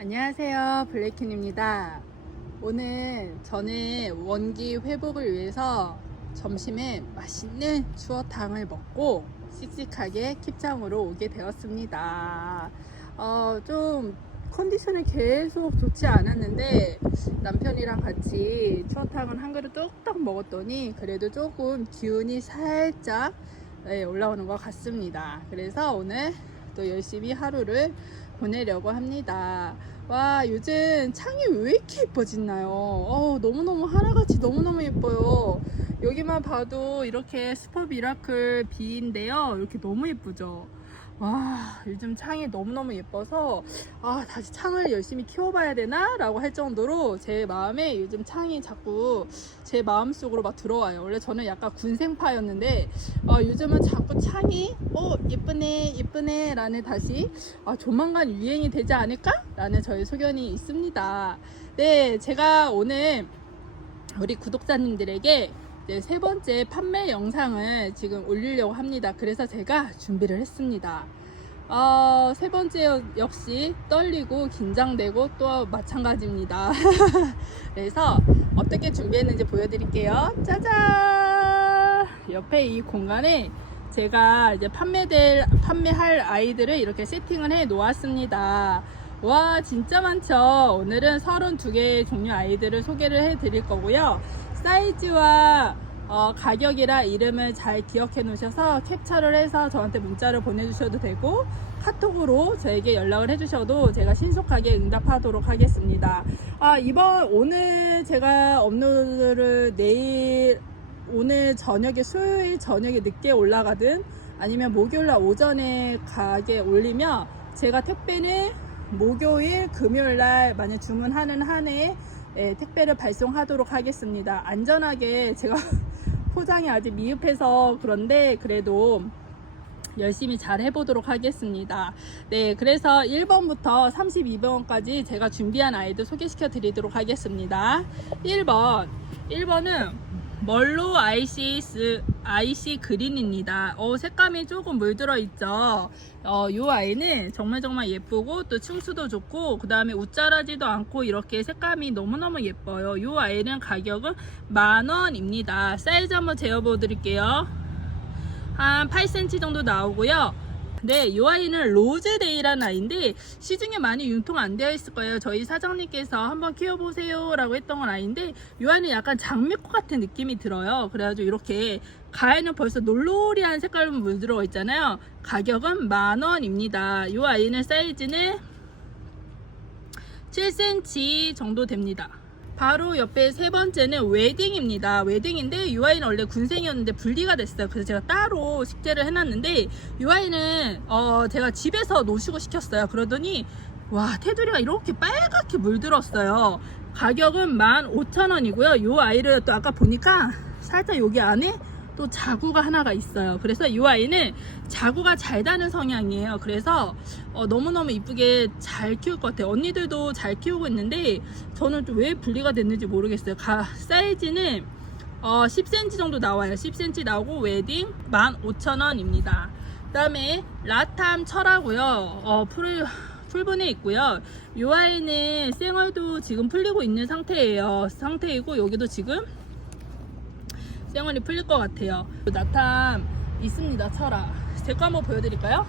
안녕하세요. 블랙킨입니다. 오늘 저는 원기 회복을 위해서 점심에 맛있는 추어탕을 먹고 씩씩하게 킵장으로 오게 되었습니다. 어, 좀 컨디션이 계속 좋지 않았는데 남편이랑 같이 추어탕을 한 그릇 뚝딱 먹었더니 그래도 조금 기운이 살짝 네, 올라오는 것 같습니다. 그래서 오늘 또 열심히 하루를 보내려고 합니다. 와, 요즘 창이 왜 이렇게 예뻐졌나요? 어, 너무너무 하나같이 너무너무 예뻐요. 여기만 봐도 이렇게 슈퍼 미라클 비인데요. 이렇게 너무 예쁘죠? 와, 요즘 창이 너무너무 예뻐서, 아, 다시 창을 열심히 키워봐야 되나? 라고 할 정도로 제 마음에 요즘 창이 자꾸 제 마음속으로 막 들어와요. 원래 저는 약간 군생파였는데, 어, 요즘은 자꾸 창이, 어, 예쁘네, 예쁘네, 라는 다시, 아, 조만간 유행이 되지 않을까? 라는 저의 소견이 있습니다. 네, 제가 오늘 우리 구독자님들에게 네, 세 번째 판매 영상을 지금 올리려고 합니다. 그래서 제가 준비를 했습니다. 어, 세 번째 여- 역시 떨리고 긴장되고 또 마찬가지입니다. 그래서 어떻게 준비했는지 보여드릴게요. 짜잔! 옆에 이 공간에 제가 이제 판매될, 판매할 아이들을 이렇게 세팅을 해 놓았습니다. 와, 진짜 많죠? 오늘은 32개의 종류 아이들을 소개를 해 드릴 거고요. 사이즈와 어, 가격이랑 이름을 잘 기억해 놓으셔서 캡처를 해서 저한테 문자를 보내주셔도 되고 카톡으로 저에게 연락을 해주셔도 제가 신속하게 응답하도록 하겠습니다. 아, 이번 오늘 제가 업로드를 내일 오늘 저녁에 수요일 저녁에 늦게 올라가든 아니면 목요일날 오전에 가게 올리면 제가 택배는 목요일 금요일날 만약 주문하는 한해 예, 택배를 발송하도록 하겠습니다. 안전하게 제가 포장이 아직 미흡해서 그런데 그래도 열심히 잘 해보도록 하겠습니다. 네, 그래서 1번부터 32번까지 제가 준비한 아이들 소개시켜 드리도록 하겠습니다. 1번, 1번은 멀로 아이시스 아이시 그린입니다. 어, 색감이 조금 물들어 있죠. 어, 이 아이는 정말 정말 예쁘고 또 층수도 좋고 그 다음에 웃자라지도 않고 이렇게 색감이 너무너무 예뻐요. 이 아이는 가격은 만 원입니다. 사이즈 한번 재어보 드릴게요. 한 8cm 정도 나오고요. 네, 이 아이는 로즈데이라는 아이인데 시중에 많이 융통 안 되어 있을 거예요. 저희 사장님께서 한번 키워보세요 라고 했던 건 아닌데 이 아이는 약간 장미꽃 같은 느낌이 들어요. 그래가지고 이렇게 가에는 벌써 놀로리한 색깔로 물들어 있잖아요. 가격은 만 원입니다. 이 아이는 사이즈는 7cm 정도 됩니다. 바로 옆에 세 번째는 웨딩입니다. 웨딩인데 UI는 원래 군생이었는데 분리가 됐어요. 그래서 제가 따로 식재를 해놨는데 UI는 어 제가 집에서 노시고 시켰어요. 그러더니 와 테두리가 이렇게 빨갛게 물들었어요. 가격은 15,000원이고요. 이 아이를 또 아까 보니까 살짝 여기 안에 또 자구가 하나가 있어요. 그래서 이 아이는 자구가 잘 다는 성향이에요. 그래서 어, 너무너무 이쁘게 잘 키울 것 같아요. 언니들도 잘 키우고 있는데 저는 좀 왜 분리가 됐는지 모르겠어요. 가, 사이즈는 어, 10cm 정도 나와요. 10cm 나오고 웨딩 15,000원입니다. 그 다음에 라탐 철하고요. 어, 풀, 풀분에 있고요. 이 아이는 생얼도 지금 풀리고 있는 상태예요. 상태이고 여기도 지금 생얼이 풀릴 것 같아요. 나탐 있습니다. 철아. 제 거 한번 보여드릴까요?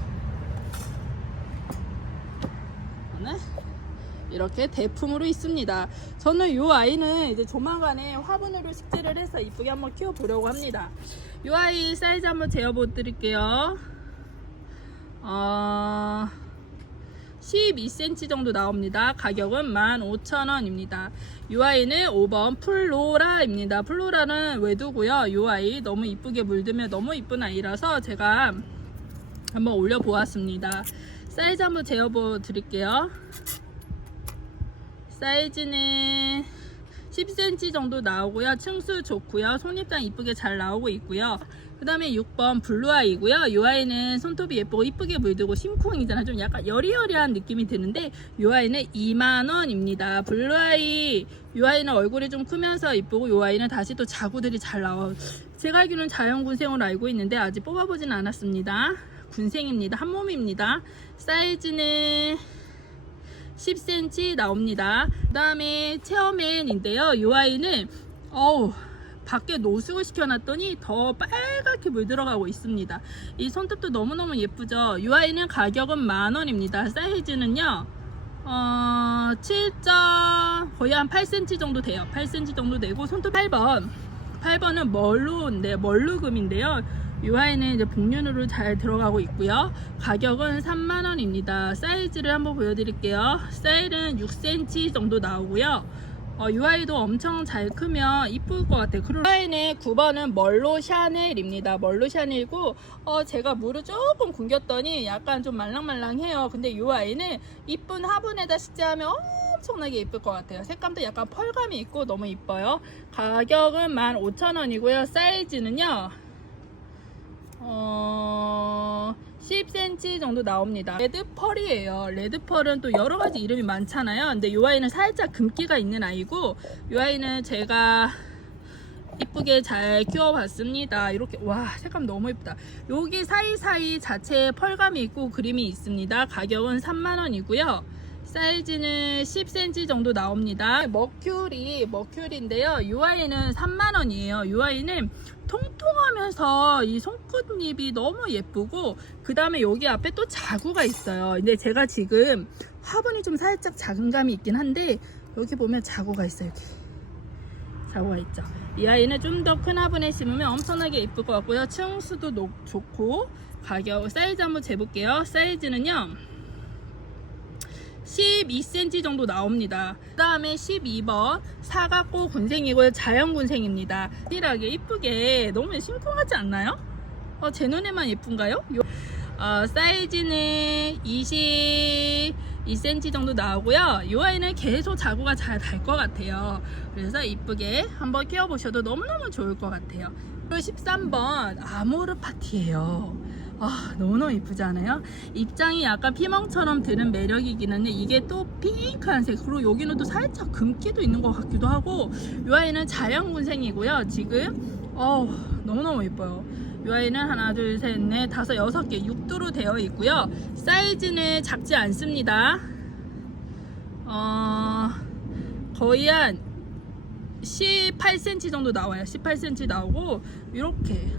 네. 이렇게 대품으로 있습니다. 저는 이 아이는 이제 조만간에 화분으로 식재를 해서 이쁘게 한번 키워보려고 합니다. 이 아이 사이즈 한번 재어보 드릴게요. 어, 12cm 정도 나옵니다. 가격은 15,000원입니다. 이 아이는 5번 플로라입니다. 플로라는 외두고요. 이 아이 너무 이쁘게 물들면 너무 이쁜 아이라서 제가 한번 올려보았습니다. 사이즈 한번 재어보 드릴게요. 사이즈는 10cm 정도 나오고요. 층수 좋고요. 손입장 이쁘게 잘 나오고 있고요. 그 다음에 6번 블루아이고요. 이 아이는 손톱이 예쁘고 이쁘게 물들고 심쿵이잖아. 좀 약간 여리여리한 느낌이 드는데 이 아이는 2만원입니다. 블루아이 이 아이는 얼굴이 좀 크면서 이쁘고 이 아이는 다시 또 자구들이 잘 나와요. 제가 알기로는 자연군생으로 알고 있는데 아직 뽑아보진 않았습니다. 군생입니다. 한 몸입니다. 사이즈는 10cm 나옵니다. 그 다음에 체어맨인데요. 이 아이는 어우 밖에 노숙을 시켜놨더니 더 빨갛게 물들어가고 있습니다. 이 손톱도 너무너무 예쁘죠. 이 아이는 가격은 만원입니다. 사이즈는요. 어, 7. 거의 한 8cm 정도 돼요. 8cm 정도 되고 손톱 8번. 8번은 멀루인데 멀루금인데요. 이 아이는 이제 복륜으로 잘 들어가고 있고요. 가격은 3만 원입니다. 사이즈를 한번 보여드릴게요. 사이즈는 6cm 정도 나오고요. 어, 이 아이도 엄청 잘 크면 이쁠 것 같아요. 아이는 9번은 멀로 샤넬입니다. 멀로 샤넬이고 어, 제가 물을 조금 굶겼더니 약간 좀 말랑말랑해요. 근데 이 아이는 이쁜 화분에다 식재하면 엄청나게 예쁠 것 같아요. 색감도 약간 펄감이 있고 너무 이뻐요. 가격은 15,000원이고요. 사이즈는요. 어... 10cm 정도 나옵니다. 레드펄이에요. 레드펄은 또 여러 가지 이름이 많잖아요. 근데 이 아이는 살짝 금기가 있는 아이고, 이 아이는 제가 이쁘게 잘 키워봤습니다. 이렇게 와 색감 너무 예쁘다. 여기 사이사이 자체에 펄감이 있고 그림이 있습니다. 가격은 3만원이고요. 사이즈는 10cm 정도 나옵니다. 머큐리, 머큐리인데요. 이 아이는 3만원이에요. 이 아이는 통통하면서 이 손끝잎이 너무 예쁘고 그 다음에 여기 앞에 또 자구가 있어요. 근데 제가 지금 화분이 좀 살짝 작은 감이 있긴 한데 여기 보면 자구가 있어요. 여기. 자구가 있죠. 이 아이는 좀 더 큰 화분에 심으면 엄청나게 예쁠 것 같고요. 층수도 높, 좋고 가격 사이즈 한번 재볼게요. 사이즈는요. 12cm 정도 나옵니다. 그 다음에 12번 사각고 군생이고요. 자연군생입니다. 힐하게 이쁘게 너무 심쿵하지 않나요? 어, 제 눈에만 예쁜가요? 요, 어, 사이즈는 22cm 정도 나오고요. 이 아이는 계속 자구가 잘 달 것 같아요. 그래서 이쁘게 한번 키워보셔도 너무너무 좋을 것 같아요. 그리고 13번 아모르 파티예요. 아 너무너무 이쁘지 않아요? 입장이 약간 피멍처럼 드는 매력이긴 한데 이게 또 핑크한 색 그리고 여기는 또 살짝 금기도 있는 것 같기도 하고 이 아이는 자연군생이고요. 지금 어우 너무너무 예뻐요. 이 아이는 하나 둘셋넷 다섯 여섯 개 6두로 되어 있고요. 사이즈는 작지 않습니다. 어 거의 한 18cm 정도 나와요. 18cm 나오고 이렇게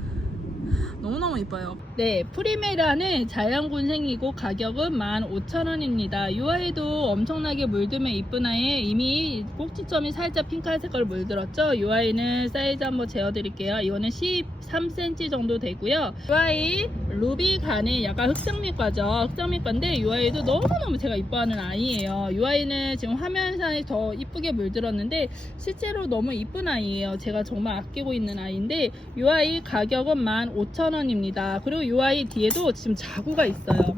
너무너무 이뻐요. 네, 프리메라는 자연군생이고 가격은 15,000원입니다. 이 아이도 엄청나게 물들면 이쁜 아이 이미 꼭지점이 살짝 핑크한 색깔 물들었죠. 이 아이는 사이즈 한번 재어드릴게요. 이거는 13cm 정도 되고요. 이 아이 루비간이 약간 흑장미과죠. 흑장미과인데 이 아이도 너무너무 제가 이뻐하는 아이예요. 이 아이는 지금 화면상에 더 이쁘게 물들었는데 실제로 너무 이쁜 아이예요. 제가 정말 아끼고 있는 아이인데 이 아이 가격은 15,000 원입니다. 그리고 이 아이 뒤에도 지금 자구가 있어요.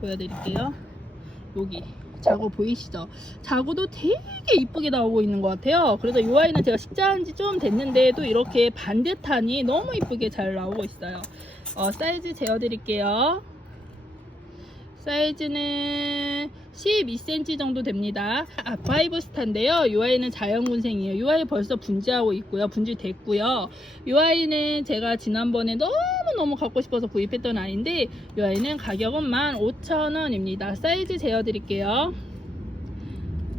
보여드릴게요. 여기 자구 보이시죠? 자구도 되게 이쁘게 나오고 있는 것 같아요. 그래서 이 아이는 제가 식자한 지 좀 됐는데도 이렇게 반듯하니 너무 이쁘게 잘 나오고 있어요. 어, 사이즈 재어드릴게요. 사이즈는 12cm 정도 됩니다. 아, 파이브 스타인데요. 이 아이는 자연군생이에요. 이 아이 벌써 분지하고 있고요. 분지 됐고요. 이 아이는 제가 지난번에 너무너무 갖고 싶어서 구입했던 아이인데 이 아이는 가격은 15,000원입니다. 사이즈 재어드릴게요.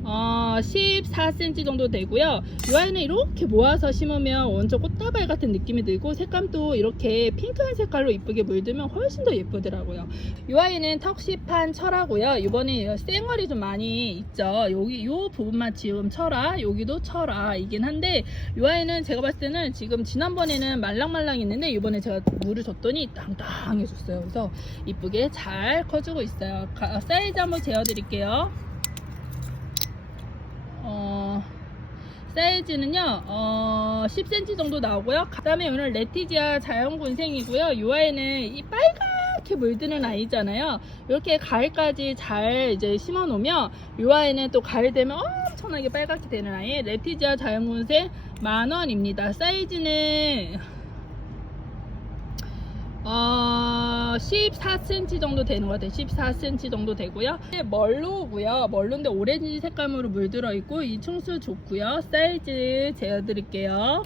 어, 14cm 정도 되고요. 이 아이는 이렇게 모아서 심으면 완전 꽃다발 같은 느낌이 들고 색감도 이렇게 핑크한 색깔로 이쁘게 물들면 훨씬 더 예쁘더라고요. 이 아이는 턱시판 철하고요. 이번에 쌩얼이 좀 많이 있죠. 여기 이 부분만 지금 철화, 여기도 철화이긴 한데 이 아이는 제가 봤을 때는 지금 지난번에는 말랑말랑 있는데 이번에 제가 물을 줬더니 땅땅해졌어요. 그래서 이쁘게 잘 커주고 있어요. 가- 사이즈 한번 재어드릴게요. 어, 사이즈는요, 어, 10cm 정도 나오고요. 그 다음에 오늘 레티지아 자연군생이고요. 이 아이는 이 빨갛게 물드는 아이잖아요. 이렇게 가을까지 잘 이제 심어 놓으면 이 아이는 또 가을 되면 엄청나게 빨갛게 되는 아이. 레티지아 자연군생 만원입니다. 사이즈는 어, 14cm 정도 되는 것 같아요. 14cm 정도 되고요. 멀로고요. 멀로인데 오렌지 색감으로 물들어 있고 이 충수 좋고요. 사이즈 재어드릴게요.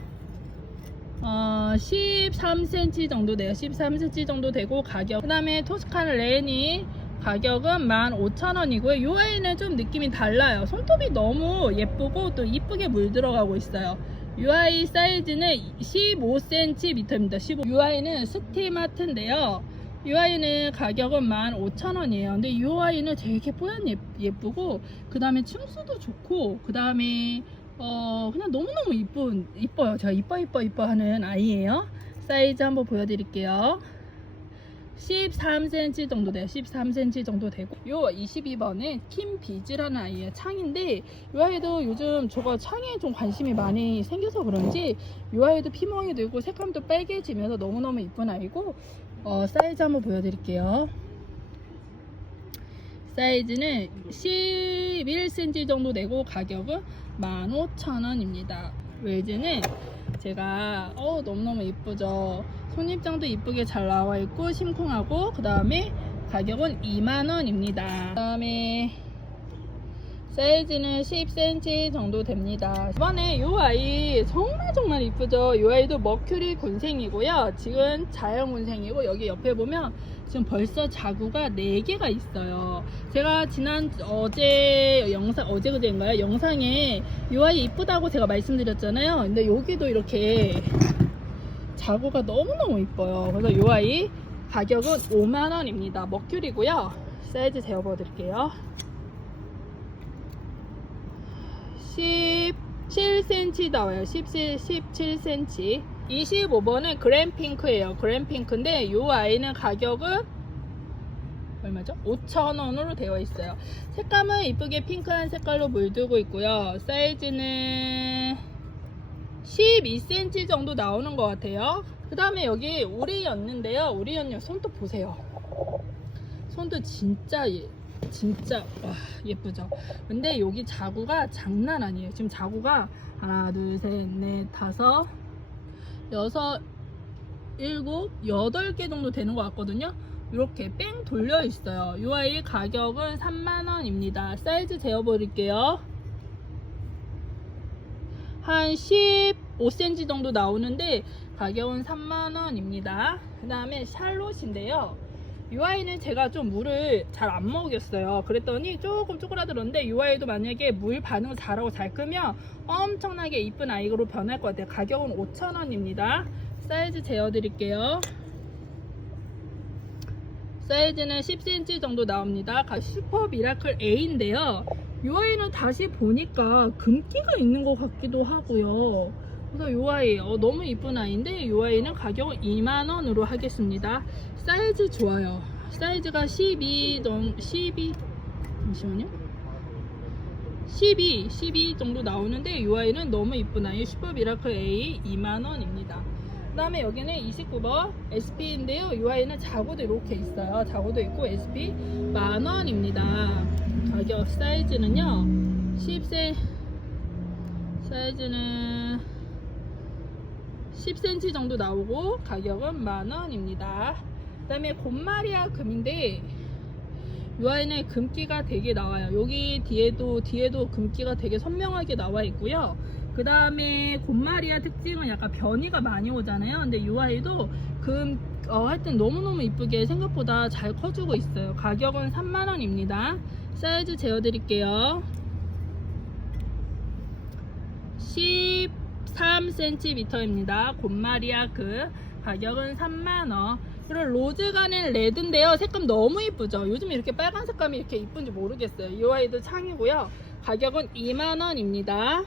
어, 13cm 정도 돼요. 13cm 정도 되고 가격. 그 다음에 토스카나 레니 가격은 15,000원이고요. 이 아이는 좀 느낌이 달라요. 손톱이 너무 예쁘고 또 이쁘게 물들어가고 있어요. 이 아이 사이즈는 15cm입니다. 15. 이 아이는 스티마트인데요. 이 아이는 가격은 15,000원이에요. 근데 이 아이는 되게 뽀얀 예- 예쁘고 그 다음에 층수도 좋고 그 다음에 어 그냥 너무너무 이쁜 이뻐요. 제가 이뻐 이뻐 이뻐 하는 아이예요. 사이즈 한번 보여드릴게요. 13cm 정도 돼요. 13cm 정도 되고 요 22번은 킴 비즈라는 아이예요. 창인데 이 아이도 요즘 저거 창에 좀 관심이 많이 생겨서 그런지 이 아이도 피멍이 들고 색감도 빨개지면서 너무너무 이쁜 아이고 어, 사이즈 한번 보여드릴게요. 사이즈는 11cm 정도 되고 가격은 15,000원입니다. 외즈는 제가 어 너무너무 이쁘죠. 손입장도 이쁘게 잘 나와 있고 심쿵하고 그 다음에 가격은 2만원입니다. 그 다음에 사이즈는 10cm 정도 됩니다. 이번에 이 아이 정말 정말 이쁘죠. 이 아이도 머큐리 군생이고요. 지금 자연 군생이고 여기 옆에 보면 지금 벌써 자구가 4개가 있어요. 제가 지난 어제 영상 어제 그제인가요? 영상에 이 아이 이쁘다고 제가 말씀드렸잖아요. 근데 여기도 이렇게 자구가 너무너무 이뻐요. 그래서 이 아이 가격은 5만원입니다. 머큐리고요. 사이즈 재어봐 드릴게요. 17cm 나와요. 17, 17cm. 25번은 그램핑크예요. 그램핑크인데 이 아이는 가격은 얼마죠? 5,000원으로 되어 있어요. 색감은 이쁘게 핑크한 색깔로 물들고 있고요. 사이즈는 12cm 정도 나오는 것 같아요. 그 다음에 여기 오리였는데요. 오리연요 손톱 보세요. 손도 진짜 예, 진짜 와 예쁘죠. 근데 여기 자구가 장난 아니에요. 지금 자구가 하나, 둘, 셋, 넷, 다섯, 여섯, 일곱, 여덟 개 정도 되는 것 같거든요. 이렇게 뺑 돌려 있어요. 이 아이 가격은 3만원입니다. 사이즈 재어 버릴게요. 한 15cm 정도 나오는데 가격은 3만원입니다. 그 다음에 샬롯인데요. 이 아이는 제가 좀 물을 잘 안 먹였어요. 그랬더니 조금 쪼그라들었는데 이 아이도 만약에 물 반응 잘하고 잘 끄면 엄청나게 이쁜 아이로 변할 것 같아요. 가격은 5,000원입니다. 사이즈 재어 드릴게요. 사이즈는 10cm 정도 나옵니다. 가- 슈퍼 미라클 A인데요. 이 아이는 다시 보니까 금기가 있는 것 같기도 하고요. 그래서 이 아이 어, 너무 이쁜 아이인데 이 아이는 가격은 2만원으로 하겠습니다. 사이즈 좋아요. 사이즈가 12 정, 12 잠시만요. 12, 12 정도 나오는데 이 아이는 너무 이쁜 아이 슈퍼 미라클 A 2만원입니다. 그 다음에 여기는 29번 SP인데요. 이 아이는 자구도 이렇게 있어요. 자구도 있고 SP 만원입니다. 가격 사이즈는요. 10세 사이즈는 10cm 정도 나오고 가격은 만원입니다. 그 다음에 곰마리아 금인데 이 아이는 금기가 되게 나와요. 여기 뒤에도 뒤에도 금기가 되게 선명하게 나와 있고요. 그 다음에 곰마리아 특징은 약간 변이가 많이 오잖아요. 근데 이 아이도 금 어, 하여튼 너무너무 이쁘게 생각보다 잘 커주고 있어요. 가격은 3만원입니다. 사이즈 재어 드릴게요. 13cm입니다. 곰마리아 그 가격은 3만원. 그리고 로즈 가는 레드인데요. 색감 너무 이쁘죠? 요즘 이렇게 빨간 색감이 이렇게 이쁜지 모르겠어요. 이 아이도 창이고요. 가격은 2만원입니다.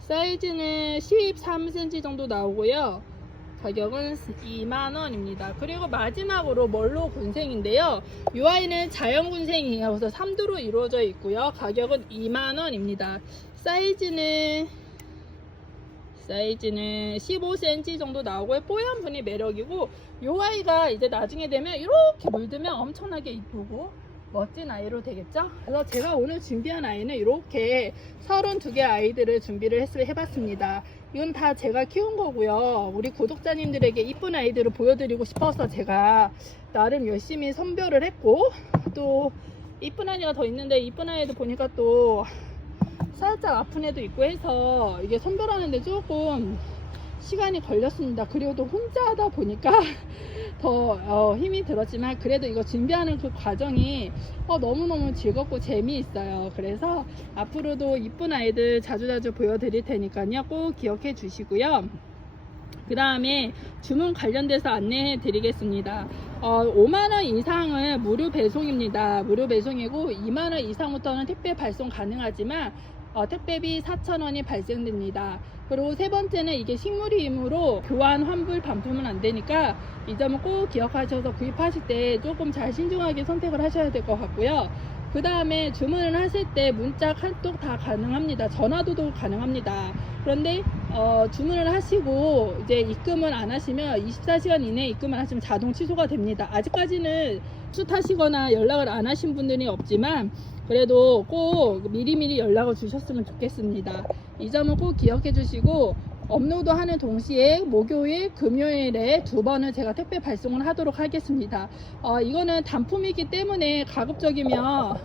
사이즈는 13cm 정도 나오고요. 가격은 2만원입니다. 그리고 마지막으로 멀로 군생인데요. 이 아이는 자연 군생이에요. 그래서 3두로 이루어져 있고요. 가격은 2만원입니다. 사이즈는 사이즈는 15cm 정도 나오고요. 뽀얀 분이 매력이고 이 아이가 이제 나중에 되면 이렇게 물들면 엄청나게 이쁘고 멋진 아이로 되겠죠? 그래서 제가 오늘 준비한 아이는 이렇게 32개 아이들을 준비를 했, 해봤습니다. 이건 다 제가 키운 거고요. 우리 구독자님들에게 이쁜 아이들을 보여드리고 싶어서 제가 나름 열심히 선별을 했고 또 이쁜 아이가 더 있는데 이쁜 아이들 보니까 또 살짝 아픈 애도 있고 해서 이게 선별하는데 조금 시간이 걸렸습니다. 그리고 또 혼자 하다 보니까 더 어, 힘이 들었지만 그래도 이거 준비하는 그 과정이 어, 너무너무 즐겁고 재미있어요. 그래서 앞으로도 이쁜 아이들 자주자주 보여드릴 테니까요. 꼭 기억해 주시고요. 그 다음에 주문 관련돼서 안내해 드리겠습니다. 어, 5만원 이상은 무료 배송입니다. 무료 배송이고 2만원 이상부터는 택배 발송 가능하지만 어, 택배비 4,000원이 발생됩니다. 그리고 세 번째는 이게 식물이므로 교환 환불 반품은 안 되니까 이 점은 꼭 기억하셔서 구입하실 때 조금 잘 신중하게 선택을 하셔야 될 것 같고요. 그 다음에 주문을 하실 때 문자, 카톡 다 가능합니다. 전화도도 가능합니다. 그런데 어, 주문을 하시고 이제 입금을 안 하시면 24시간 이내에 입금을 하시면 자동 취소가 됩니다. 아직까지는 수타시거나 연락을 안 하신 분들이 없지만 그래도 꼭 미리미리 연락을 주셨으면 좋겠습니다. 이 점은 꼭 기억해 주시고 업로드 하는 동시에 목요일, 금요일에 두 번은 제가 택배 발송을 하도록 하겠습니다. 어, 이거는 단품이기 때문에 가급적이면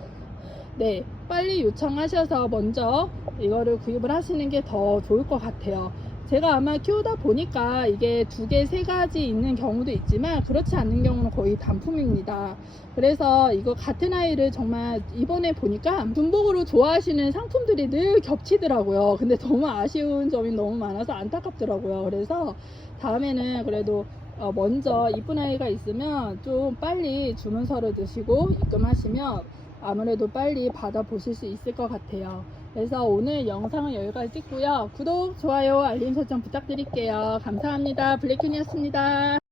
네, 빨리 요청하셔서 먼저 이거를 구입을 하시는 게 더 좋을 것 같아요. 제가 아마 키우다 보니까 이게 두 개, 세 가지 있는 경우도 있지만 그렇지 않는 경우는 거의 단품입니다. 그래서 이거 같은 아이를 정말 이번에 보니까 중복으로 좋아하시는 상품들이 늘 겹치더라고요. 근데 너무 아쉬운 점이 너무 많아서 안타깝더라고요. 그래서 다음에는 그래도 어, 먼저 이쁜 아이가 있으면 좀 빨리 주문서를 드시고 입금하시면 아무래도 빨리 받아보실 수 있을 것 같아요. 그래서 오늘 영상은 여기까지 찍고요. 구독, 좋아요, 알림 설정 부탁드릴게요. 감사합니다. 블랙균이었습니다.